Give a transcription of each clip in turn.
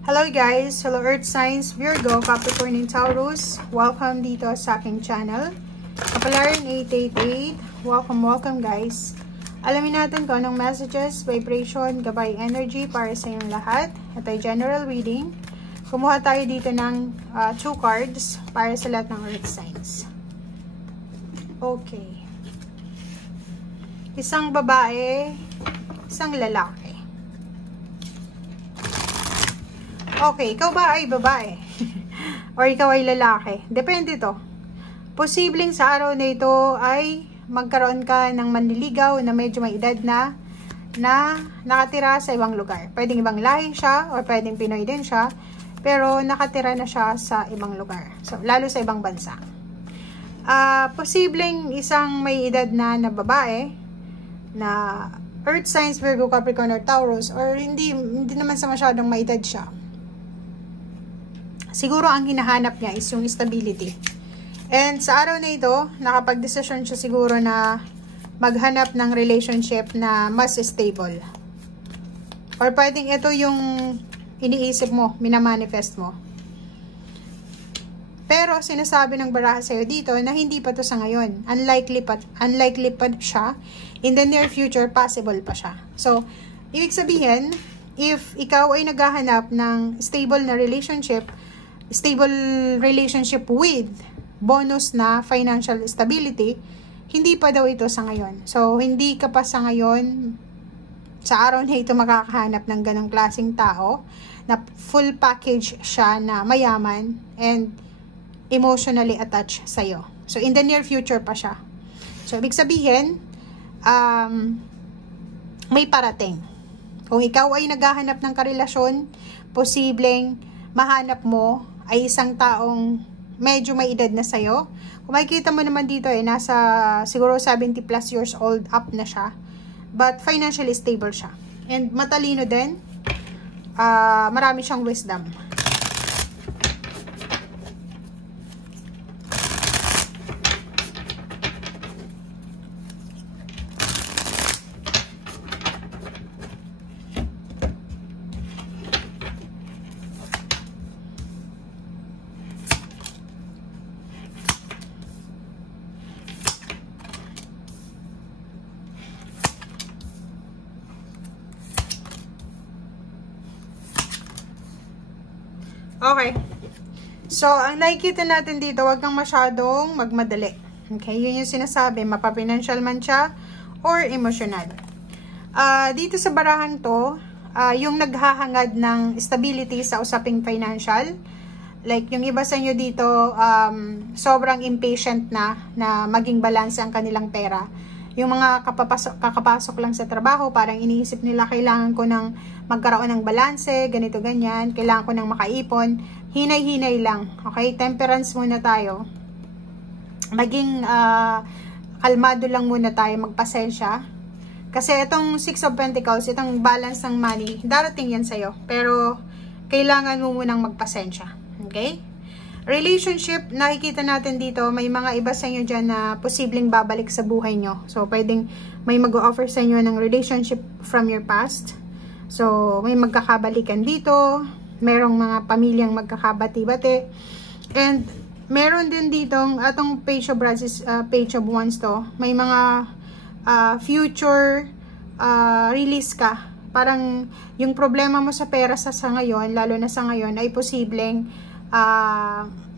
Hello guys! Hello Earth Signs, Virgo, Capricorn, and Taurus. Welcome dito sa aking channel. Kapalaran 888. Welcome guys. Alamin natin kung anong messages, vibration, gabay energy para sa inyong lahat. Ito ay general reading. Kumuha tayo dito ng 2 cards para sa lahat ng Earth Signs. Okay. Isang babae, isang lalaki. Okay, ikaw ba ay babae? Or ikaw ay lalaki? Depende to. Posibleng sa araw na ito ay magkaroon ka ng manliligaw na medyo may edad na nakatira sa ibang lugar. Pwedeng ibang lahi siya or pwedeng Pinoy din siya, pero nakatira na siya sa ibang lugar. So, lalo sa ibang bansa. Posibleng isang may edad na babae na Earth Signs, Virgo, Capricorn, or Taurus, or hindi naman sa masyadong may edad siya. Siguro ang hinahanap niya is yung stability. And sa araw na ito, nakapag-desisyon siya siguro na maghanap ng relationship na mas stable. Or pwedeng ito yung iniisip mo, minamanifest mo. Pero sinasabi ng baraha sa'yo dito na hindi pa to sa ngayon. Unlikely pa siya. In the near future, possible pa siya. So, ibig sabihin, if ikaw ay naghahanap ng stable relationship with bonus na financial stability, hindi pa daw ito sa ngayon. So, hindi ka pa sa ngayon, sa araw na ito makakahanap ng ganong klaseng tao, na full package siya na mayaman and emotionally attached sa'yo. So, in the near future pa siya. So, ibig sabihin, may parating. Kung ikaw ay naghahanap ng karelasyon, posibleng mahanap mo ay isang taong medyo may edad na sa'yo. Kung makikita mo naman dito nasa siguro 70 plus years old up na siya. But financially stable siya. And matalino din. Marami siyang wisdom. Okay. So, ang nakikita natin dito, wag kang masyadong magmadali. Okay? Yun yung sinasabi, mapapinancial man siya or emotional. Dito sa barahan to, yung naghahangad ng stability sa usaping financial, like yung iba sa inyo dito, sobrang impatient na maging balance ang kanilang pera. Yung mga kakapasok lang sa trabaho, parang iniisip nila, kailangan ko ng magkaroon ng balanse, ganito, ganyan. Kailangan ko ng makaipon. Hinay-hinay lang. Okay? Temperance muna tayo. Maging kalmado lang muna tayo, magpasensya. Kasi itong 6 of Pentacles, itong balance ng money, darating yan sa'yo. Pero, kailangan mo munang magpasensya. Okay? Relationship, nakikita natin dito, may mga iba sa inyo dyan na posibleng babalik sa buhay nyo. So, pwedeng may mag-offer sa inyo ng relationship from your past. So, may magkakabalikan dito. Merong mga pamilyang magkakabati-bati. And, meron din ditong, atong Page of Wands Page of Wands to, may mga future release ka. Parang, yung problema mo sa pera sa ngayon, lalo na sa ngayon, ay posibleng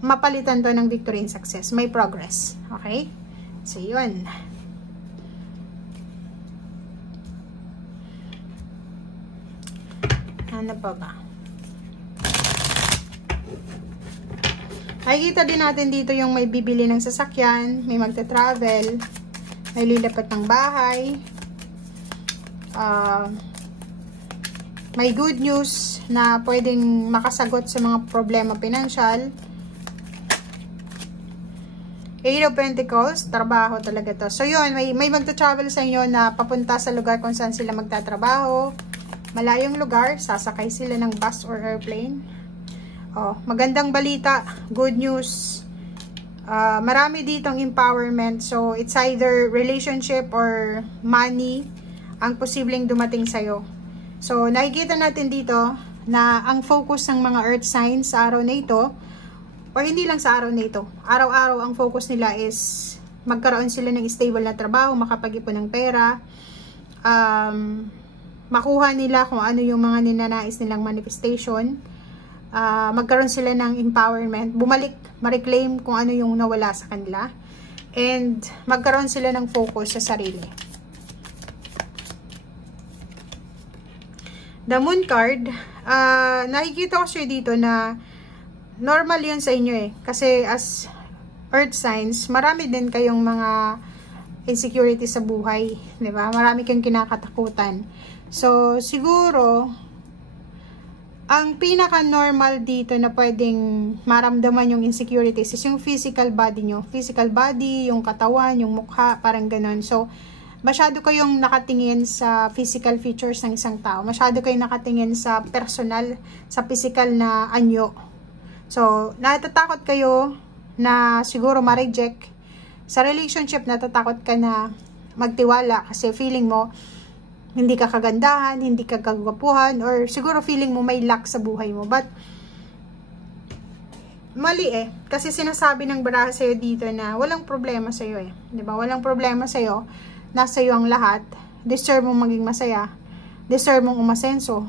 mapalitan to ng victory and success. May progress. Okay? So, yun. Ano pa ba? Nakikita din natin dito yung may bibili ng sasakyan, may magta-travel, may lilipat ng bahay, may good news na pwedeng makasagot sa mga problema pinansyal. 8 of Pentacles, trabaho talaga to. So yun, may magta-travel sa inyo na papunta sa lugar kung saan sila magtatrabaho. Malayong lugar, sasakay sila ng bus or airplane. Magandang balita, good news. Marami ditong empowerment. So it's either relationship or money ang posibleng dumating sa'yo. So nakikita natin dito, na ang focus ng mga earth signs sa araw na ito, or hindi lang sa araw na ito, araw-araw ang focus nila is magkaroon sila ng stable na trabaho, makapag-ipon ng pera, makuha nila kung ano yung mga ninanais nilang manifestation, magkaroon sila ng empowerment, bumalik, ma-reclaim kung ano yung nawala sa kanila, and magkaroon sila ng focus sa sarili. The Moon card, nakikita ko siya dito na normal yun sa inyo eh. Kasi as earth signs, marami din kayong mga insecurity sa buhay. Diba? Marami kayong kinakatakutan. So, siguro, ang pinaka-normal dito na pwedeng maramdaman yung insecurities is yung physical body nyo. Physical body, yung katawan, yung mukha, parang ganon. So, masyado kayong nakatingin sa physical features ng isang tao. Masyado kayong nakatingin sa personal, sa physical na anyo. So, natatakot kayo na siguro ma-reject. Sa relationship, natatakot ka na magtiwala kasi feeling mo hindi ka kagandahan, hindi ka kagwapuhan, or siguro feeling mo may lack sa buhay mo. But, mali eh. Kasi sinasabi ng baraha sa'yo dito na walang problema sa'yo eh. Diba? Walang problema sa'yo. Nasa iyo ang lahat. Deserve mong maging masaya. Deserve mong umasenso.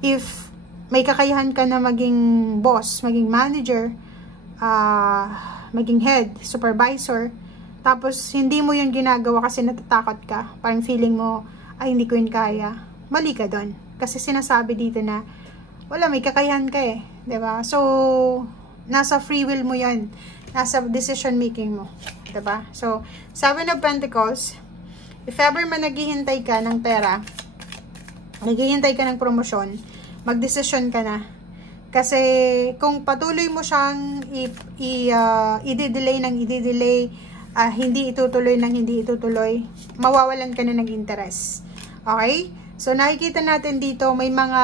If may kakayahan ka na maging boss, maging manager, maging head, supervisor, tapos hindi mo yun ginagawa kasi natatakot ka, parang feeling mo, ay hindi ko yun kaya, mali ka doon. Kasi sinasabi dito na, wala, may kakayahan ka eh. Diba? So, nasa free will mo yan. Nasa decision making mo. Diba? So, Seven of Pentacles, if ever man naghihintay ka ng pera, naghihintay ka ng promosyon, magdesisyon ka na. Kasi kung patuloy mo siyang i-delay ng i-delay, hindi itutuloy ng hindi itutuloy, mawawalan ka na ng interest. Okay? So, nakikita natin dito, may mga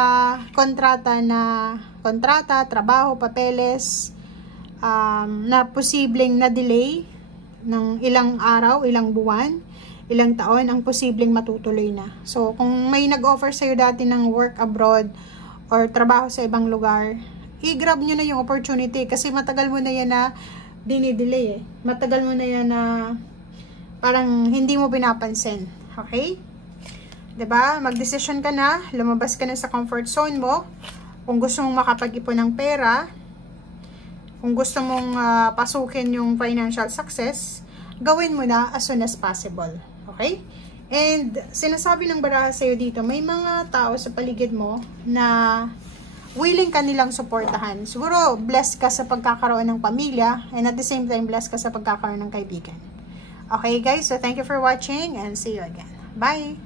kontrata, trabaho, papeles, na posibleng na-delay ng ilang araw, ilang buwan, ilang taon, ang posibleng matutuloy na. So, kung may nag-offer sa'yo dati ng work abroad or trabaho sa ibang lugar, i-grab nyo na yung opportunity kasi matagal mo na yan na dinidelay eh. Matagal mo na yan na parang hindi mo pinapansin. Okay? Diba? Mag-decision ka na, lumabas ka na sa comfort zone mo. Kung gusto mong makapag-ipon ng pera, kung gusto mong pasukin yung financial success, gawin mo na as soon as possible. Okay? And sinasabi ng baraha sa'yo dito, may mga tao sa paligid mo na willing ka nilang suportahan. Siguro, blessed ka sa pagkakaroon ng pamilya and at the same time, blessed ka sa pagkakaroon ng kaibigan. Okay guys, so thank you for watching and see you again. Bye!